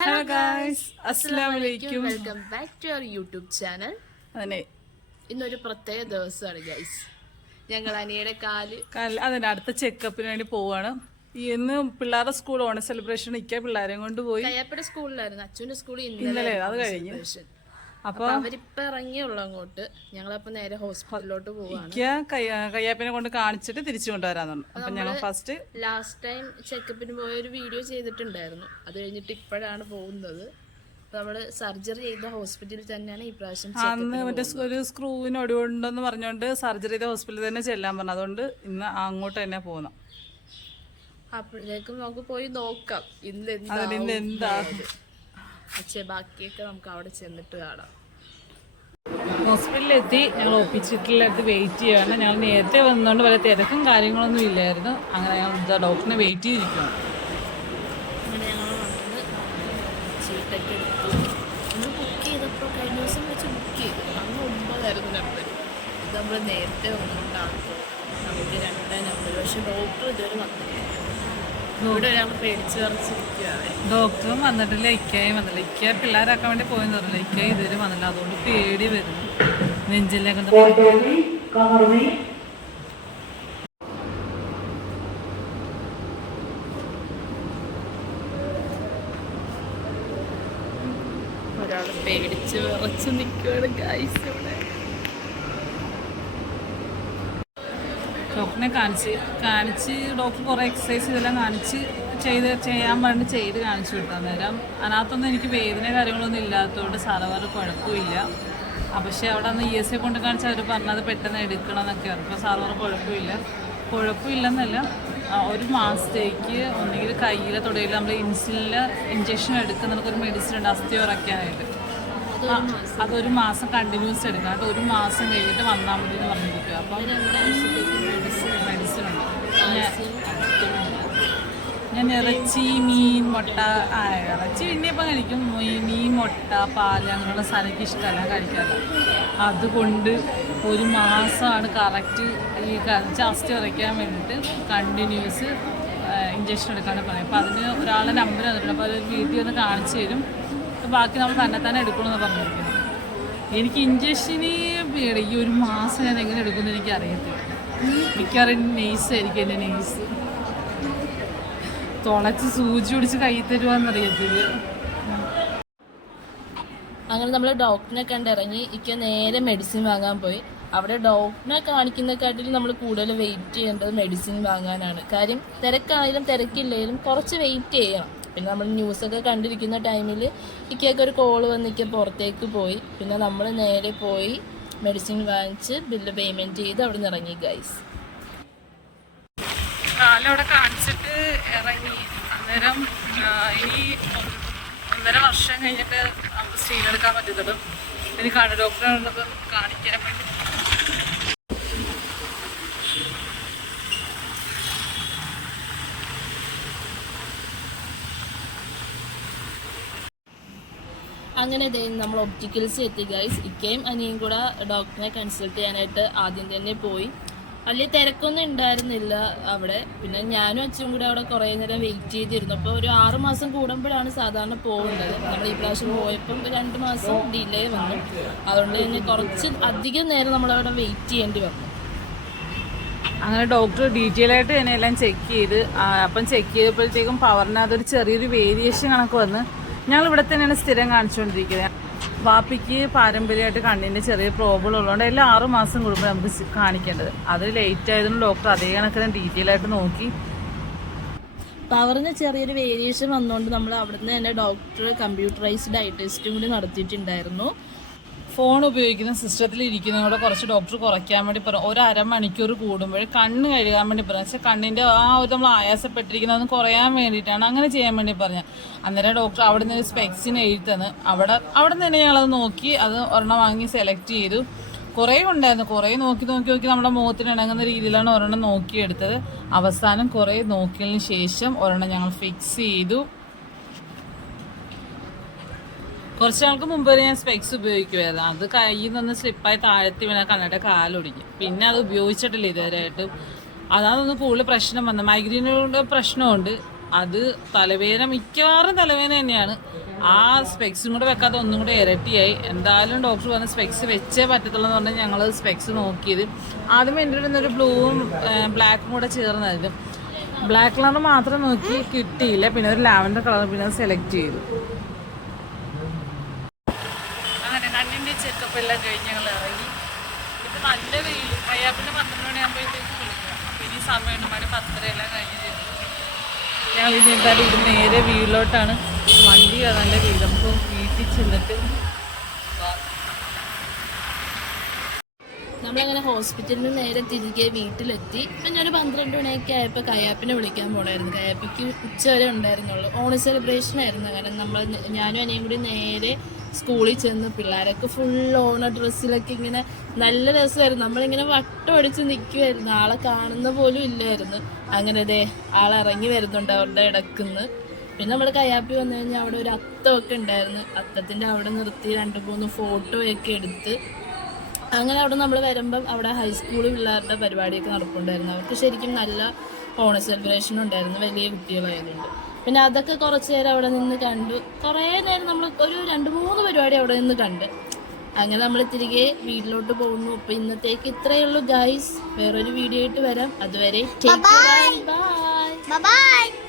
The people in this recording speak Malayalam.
ഹലോ ഗായ്സ് അസ്സലാമു അലൈക്കും welcome back to our YouTube channel അതെ. ഇന്നൊരു പ്രത്യേക ദിവസമാണ് ഗൈസ് ഞങ്ങൾ അനിയുടെ കാൽ അതന്നെ അടുത്ത ചെക്കപ്പിന് വേണ്ടി പോവാണ്. ഇന്ന് പിള്ളേരുടെ സ്കൂൾ ഓണ സെലിബ്രേഷൻ ഇക്ക പിള്ളേരെയും കൊണ്ട് പോയി. കയ്യാപ്പയുടെ സ്കൂളിലായിരുന്നു അച്ഛന്റെ സ്കൂളിൽ ഇന്നലെ അത് കഴിഞ്ഞു. അപ്പൊ അവരിപ്പൊ ഇറങ്ങിയുള്ളൂ അങ്ങോട്ട്. ഞങ്ങളപ്പോ നേരെ ഹോസ്പിറ്റലിലോട്ട് പോവാണ്. കയ്യാപ്പിനെ കൊണ്ട് കാണിച്ചിട്ട് തിരിച്ചു കൊണ്ടുവരാന്നുണ്ട്. അപ്പൊ ഞങ്ങൾ ഫസ്റ്റ് ലാസ്റ്റ് ടൈം ചെക്കപ്പിന് പോയ ഒരു വീഡിയോ ചെയ്തിട്ടുണ്ടായിരുന്നു. അത് കഴിഞ്ഞിട്ട് ഇപ്പോഴാണ് പോകുന്നത്. നമ്മൾ സർജറി ചെയ്ത ഹോസ്പിറ്റലിൽ തന്നെയാണ് ഈ പ്രാവശ്യം അന്ന് മറ്റേ ഒരു സ്ക്രൂവിന് ഒടിവുണ്ടെന്ന് പറഞ്ഞുകൊണ്ട് സർജറി ചെയ്ത ഹോസ്പിറ്റലിൽ തന്നെ ചെല്ലാൻ പറഞ്ഞു. അതുകൊണ്ട് ഇന്ന് അങ്ങോട്ട് തന്നെ പോകുന്നു അപ്പോഴേക്കും നമുക്ക് പോയി നോക്കാം. ഇന്ന് എന്താ? പക്ഷേ ബാക്കിയൊക്കെ നമുക്ക് അവിടെ ചെന്നിട്ട് കാണാം. ഹോസ്പിറ്റലിൽ എത്തി ഞങ്ങൾ ഒപ്പിച്ചിട്ടിലെടുത്ത് വെയിറ്റ് ചെയ്യാണ് ഞങ്ങൾ നേരത്തെ വന്നതുകൊണ്ട് വല്ല തിരക്കും കാര്യങ്ങളൊന്നും ഇല്ലായിരുന്നു. അങ്ങനെ ഞങ്ങൾ ഡോക്ടറിനെ വെയിറ്റ് ചെയ്തിരിക്കുകയാണ് നമ്മൾ നേരത്തെ വന്നുകൊണ്ടാണ് നമുക്ക് രണ്ട് നമ്പർ പക്ഷെ ഡോക്ടർ ഇതുവരെ വന്നില്ല ഇവിടെ ഒരാൾ പേടിച്ച് ഡോക്ടറും വന്നിട്ട് ഇക്കയും വന്നില്ല. ഇക്ക പിള്ളേരാക്കാൻ വേണ്ടി പോയെന്ന് പറഞ്ഞില്ല ഇക്ക ഇതുവരെ വന്നില്ല. അതുകൊണ്ട് പേടി വരുന്നു നെഞ്ചിലെ കൊണ്ട് ഒരാൾ പേടിച്ച് വിറച്ച് നിൽക്കുകയാണ് ഗൈസ് ഇവിടെ. ഡോക്ടറിനെ കാണിച്ച് കാണിച്ച് ഡോക്ടർ കുറേ എക്സസൈസ് ഇതെല്ലാം കാണിച്ച് ചെയ്ത് ചെയ്യാൻ വേണ്ടി ചെയ്ത് കാണിച്ചു വിട്ടു അന്നേരം അതിനകത്തൊന്നും എനിക്ക് വേദന കാര്യങ്ങളൊന്നും ഇല്ലാത്തതുകൊണ്ട് സാധാരണ കുഴപ്പമില്ല. പക്ഷേ അവിടെ അന്ന് ഇ എസ് എ കൊണ്ട് കാണിച്ച് അവർ പറഞ്ഞത് പെട്ടെന്ന് എടുക്കണം എന്നൊക്കെ അപ്പോൾ പറഞ്ഞ കുഴപ്പമില്ല. കുഴപ്പമില്ലെന്നല്ല ഒരു മാസത്തേക്ക് ഒന്നുകിൽ കയ്യിലെ തുടയിൽ നമ്മൾ ഇൻസുലിനിൽ ഇഞ്ചക്ഷൻ എടുക്കുന്നതൊക്കെ ഒരു മെഡിസിൻ ഉണ്ട് അസ്ഥി ഉറയ്ക്കാനായിട്ട്. ആ, അതൊരു മാസം കണ്ടിന്യൂസ് എടുക്കണം. കേട്ടോ ഒരു മാസം കഴിഞ്ഞിട്ട് വന്നാൽ മതി എന്ന് പറഞ്ഞിരിക്കുക. അപ്പം മെഡിസിൻ ഉണ്ട്. ഞാൻ- ഇറച്ചി മീൻ മുട്ട ആ ഇറച്ചി പിന്നെ ഇപ്പം കഴിക്കും. മീൻ മുട്ട പാൽ അങ്ങനെയുള്ള സാധനം എനിക്ക് ഇഷ്ടമല്ല കഴിക്കാറ് അതുകൊണ്ട് ഒരു മാസമാണ് കറക്റ്റ് ഈ ചാസ്റ്റ് ഇറക്കാൻ വേണ്ടിയിട്ട് കണ്ടിന്യൂസ് ഇഞ്ചക്ഷൻ എടുക്കാനാണ് പറയുന്നത്. അപ്പോൾ അതിന് ഒരാളുടെ നമ്പർ തന്നിട്ടുണ്ട്. അപ്പോൾ അത് വീട്ടിൽ ഒന്ന് കാണിച്ചു തരും. ബാക്കി നമ്മൾ തന്നെ തന്നെ എടുക്കണമെന്ന് പറഞ്ഞിരിക്കുന്നത് എനിക്ക് ഇഞ്ചക്ഷന് ഈ ഒരു മാസം ഞാൻ എങ്ങനെ എടുക്കുമെന്ന് എനിക്ക് അറിയത്തില്ല. മിക്കവാറും നെയ്സ് ആയിരിക്കും എന്റെ നെയ്സ് തുളച്ച് സൂചി പിടിച്ച് കൈ തരുവാന്നറിയത്തില്ല അങ്ങനെ നമ്മൾ ഡോക്ടറിനെ കണ്ടിറങ്ങി. ഇക്ക നേരെ മെഡിസിൻ വാങ്ങാൻ പോയി. അവിടെ ഡോക്ടറിനെ കാണിക്കുന്നതിനെക്കാട്ടിലും നമ്മൾ കൂടുതൽ വെയിറ്റ് ചെയ്യേണ്ടത് മെഡിസിൻ വാങ്ങാനാണ്. കാര്യം തിരക്കാണെങ്കിലും തിരക്കില്ലെങ്കിലും കുറച്ച് വെയിറ്റ് ചെയ്യണം. പിന്നെ നമ്മൾ ന്യൂസൊക്കെ കണ്ടിരിക്കുന്ന ടൈമിൽ ഇക്കയൊക്കെ ഒരു കോൾ വന്ന് ഇക്ക പുറത്തേക്ക് പോയി. പിന്നെ നമ്മൾ നേരെ പോയി മെഡിസിൻ വാങ്ങിച്ച് ബില്ല് പേയ്മെന്റ് ചെയ്ത് അവിടെ നിന്ന് ഇറങ്ങി ഗൈസ് കാലവിടെ കാണിച്ചിട്ട് ഇറങ്ങി. അന്നേരം ഇനി ഒന്നര വർഷം കഴിഞ്ഞിട്ട് നമുക്ക് സ്ക്രീൻ എടുക്കാൻ പറ്റത്തുള്ളൂ ഇനി കണ്ണ് ഡോക്ടറെ കാണിക്കാൻ വേണ്ടി അങ്ങനെ ദേ നമ്മൾ ഒപ്റ്റിക്കൽസ് എത്തി ഗൈസ് ഇക്കയും അനിയും കൂടെ ഡോക്ടറിനെ കൺസൾട്ട് ചെയ്യാനായിട്ട് ആദ്യം തന്നെ പോയി. വലിയ തിരക്കൊന്നും ഉണ്ടായിരുന്നില്ല അവിടെ. പിന്നെ ഞാനും അച്ഛനും കൂടെ അവിടെ കുറേ നേരം വെയിറ്റ് ചെയ്തിരുന്നു. അപ്പോൾ ഒരു ആറ് മാസം കൂടുമ്പോഴാണ് സാധാരണ പോകേണ്ടത് നമ്മൾ ഈ പ്രാവശ്യം പോയപ്പം രണ്ട് മാസം ഡിലേ വന്നു. അതുകൊണ്ട് തന്നെ കുറച്ച് അധികം നേരം നമ്മളവിടെ വെയിറ്റ് ചെയ്യേണ്ടി വന്നു. അങ്ങനെ ഡോക്ടർ ഡീറ്റെയിൽ ആയിട്ട് തന്നെ എല്ലാം ചെക്ക് ചെയ്ത് അപ്പം ചെക്ക് ചെയ്തപ്പോഴത്തേക്കും പവറിനകത്ത് ഒരു ചെറിയൊരു വേരിയേഷൻ കണക്ക് വന്ന്. ഞങ്ങൾ ഇവിടെ തന്നെയാണ് സ്ഥിരം കാണിച്ചുകൊണ്ടിരിക്കുന്നത്. വാപ്പിക്ക് പാരമ്പര്യമായിട്ട് കണ്ണിന്റെ ചെറിയ പ്രോബ്ലം ഉള്ളതുകൊണ്ട് എല്ലാ ആറ് മാസം കൂടുമ്പോൾ നമുക്ക് കാണിക്കേണ്ടത്. അത് ലേറ്റ് ആയതുകൊണ്ട് ഡോക്ടർ അതേ കണക്കിന് ഡീറ്റെയിൽ ആയിട്ട് നോക്കി. പവറിന് ചെറിയൊരു വേരിയേഷൻ വന്നുകൊണ്ട് നമ്മൾ അവിടുന്ന് തന്നെ ഡോക്ടർ കമ്പ്യൂട്ടറൈസ്ഡ് ടെസ്റ്റും കൂടി നടത്തിയിട്ടുണ്ടായിരുന്നു. ഫോൺ ഉപയോഗിക്കുന്ന സിസ്റ്റത്തിൽ ഇരിക്കുന്നതോടെ കുറച്ച് ഡോക്ടർ കുറയ്ക്കാൻ വേണ്ടി പറഞ്ഞു. ഒരു അരമണിക്കൂർ കൂടുമ്പോൾ കണ്ണ് കഴുകാൻ വേണ്ടി പറഞ്ഞു. പക്ഷേ കണ്ണിന്റെ ആ ഒരു നമ്മൾ ആയാസപ്പെട്ടിരിക്കുന്നത് കുറയാൻ വേണ്ടിയിട്ടാണ് അങ്ങനെ ചെയ്യാൻ വേണ്ടി പറഞ്ഞത്. അന്നേരം ഡോക്ടർ അവിടെ നിന്ന് സ്പെക്സിന് എഴുത്തന്ന് അവിടെ അവിടെ നിന്ന് തന്നെ ഞങ്ങളത് നോക്കി അത് ഒരെണ്ണം വാങ്ങി സെലക്ട് ചെയ്തു. കുറേ ഉണ്ടായിരുന്നു. കുറേ നോക്കി നോക്കി നോക്കി നമ്മുടെ മുഖത്തിന് ഇണങ്ങുന്ന രീതിയിലാണ് ഒരെണ്ണം നോക്കിയെടുത്തത്. അവസാനം കുറേ നോക്കിയതിന് ശേഷം ഒരെണ്ണം ഞങ്ങൾ ഫിക്സ് ചെയ്തു. കുറച്ച് നാൾക്ക് മുമ്പ് വരെ ഞാൻ സ്പെക്സ് ഉപയോഗിക്കുമായിരുന്നു അത് കയ്യിൽ നിന്ന് സ്ലിപ്പായി താഴത്തി വീണ കണ്ണയുടെ കാലൊടിക്കും പിന്നെ അത് ഉപയോഗിച്ചിട്ടില്ല ഇതുവരെയായിട്ടും. അതാണൊന്ന് കൂടുതൽ പ്രശ്നം വന്നത്. മൈഗ്രീനുകളുടെ പ്രശ്നമുണ്ട്. അത് തലവേദന മിക്കവാറും തലവേദന തന്നെയാണ്. ആ സ്പെക്സും കൂടെ വെക്കാതെ ഒന്നും കൂടെ ഇരട്ടിയായി. എന്തായാലും ഡോക്ടർ പറഞ്ഞ സ്പെക്സ് വെച്ചേ പറ്റത്തുള്ളൂ എന്ന് പറഞ്ഞാൽ ഞങ്ങൾ സ്പെക്സ് നോക്കിയത്. ആദ്യം എന്റെ ഇവിടെ ഒരു ബ്ലൂവും ബ്ലാക്കും കൂടെ ചേർന്നായിരുന്നു. ബ്ലാക്ക് കളർ മാത്രം നോക്കി കിട്ടിയില്ല. പിന്നെ ഒരു ലാവൻഡർ കളർ പിന്നെ സെലക്ട് ചെയ്തു അങ്ങനെ ചെക്കപ്പ് എല്ലാം കഴിഞ്ഞ് ഞങ്ങൾ ഇറങ്ങി. ഇത് നല്ല വെയിൽ കയ്യാപ്പിന് പന്ത്രണ്ട് മണിയാകുമ്പോഴത്തേക്ക് വിളിക്കാം അപ്പം ഇനി സമയമുണ്ട് മണി പത്തരയെല്ലാം കഴിഞ്ഞ് ഞങ്ങൾ ഇനി എന്തായാലും ഇത് നേരെ വീട്ടിലോട്ടാണ്. വണ്ടി നല്ല വീട്. നമുക്ക് വീട്ടിൽ ചെന്നിട്ട്. നമ്മളങ്ങനെ ഹോസ്പിറ്റലിൽ നിന്ന് നേരെ തിരികെ വീട്ടിലെത്തി. അപ്പം ഞാനൊരു പന്ത്രണ്ട് മണിയൊക്കെ ആയപ്പോൾ കയ്യാപ്പിനെ വിളിക്കാൻ പോണായിരുന്നു. കയ്യാപ്പിക്ക് ഉച്ച വരെ ഉണ്ടായിരുന്നുള്ളൂ. ഓണ സെലിബ്രേഷൻ ആയിരുന്നു. കാരണം നമ്മൾ ഞാനും അനിയും കൂടി നേരെ സ്കൂളിൽ ചെന്ന് പിള്ളേരൊക്കെ ഫുൾ ഓണ ഡ്രസ്സിലൊക്കെ ഇങ്ങനെ നല്ല രസമായിരുന്നു. നമ്മളിങ്ങനെ വട്ടം അടിച്ച് നിൽക്കുമായിരുന്നു ആളെ കാണുന്ന പോലും ഇല്ലായിരുന്നു. അങ്ങനെ ദേ ആളിറങ്ങി വരുന്നുണ്ട് അവരുടെ ഇടക്കുന്ന് പിന്നെ നമ്മൾ കയ്യാപ്പി വന്നു കഴിഞ്ഞാൽ അവിടെ ഒരു അത്തമൊക്കെ ഉണ്ടായിരുന്നു. അത്തത്തിന്റെ അവിടെ നിർത്തി രണ്ട് മൂന്ന് ഫോട്ടോയൊക്കെ എടുത്ത് അങ്ങനെ അവിടെ നമ്മൾ വരുമ്പം അവിടെ ഹൈസ്കൂൾ പിള്ളേരുടെ പരിപാടിയൊക്കെ നടക്കുന്നുണ്ടായിരുന്നു. അവർക്ക് ശരിക്കും നല്ല ഓണ സെലിബ്രേഷൻ ഉണ്ടായിരുന്നു. വലിയ കുട്ടികളായതുകൊണ്ട്. പിന്നെ അതൊക്കെ കുറച്ച് നേരം അവിടെ നിന്ന് കണ്ടു. കുറേ നേരം നമ്മൾ ഒരു രണ്ട് മൂന്ന് പരിപാടി അവിടെ നിന്ന് കണ്ട്. അങ്ങനെ നമ്മൾ തിരികെ വീട്ടിലോട്ട് പോകുന്നു. അപ്പൊ ഇന്നത്തേക്ക് ഇത്രയേ ഉള്ളൂ ഗൈസ് വേറൊരു വീഡിയോ ആയിട്ട് വരാം. അതുവരെ ബൈ.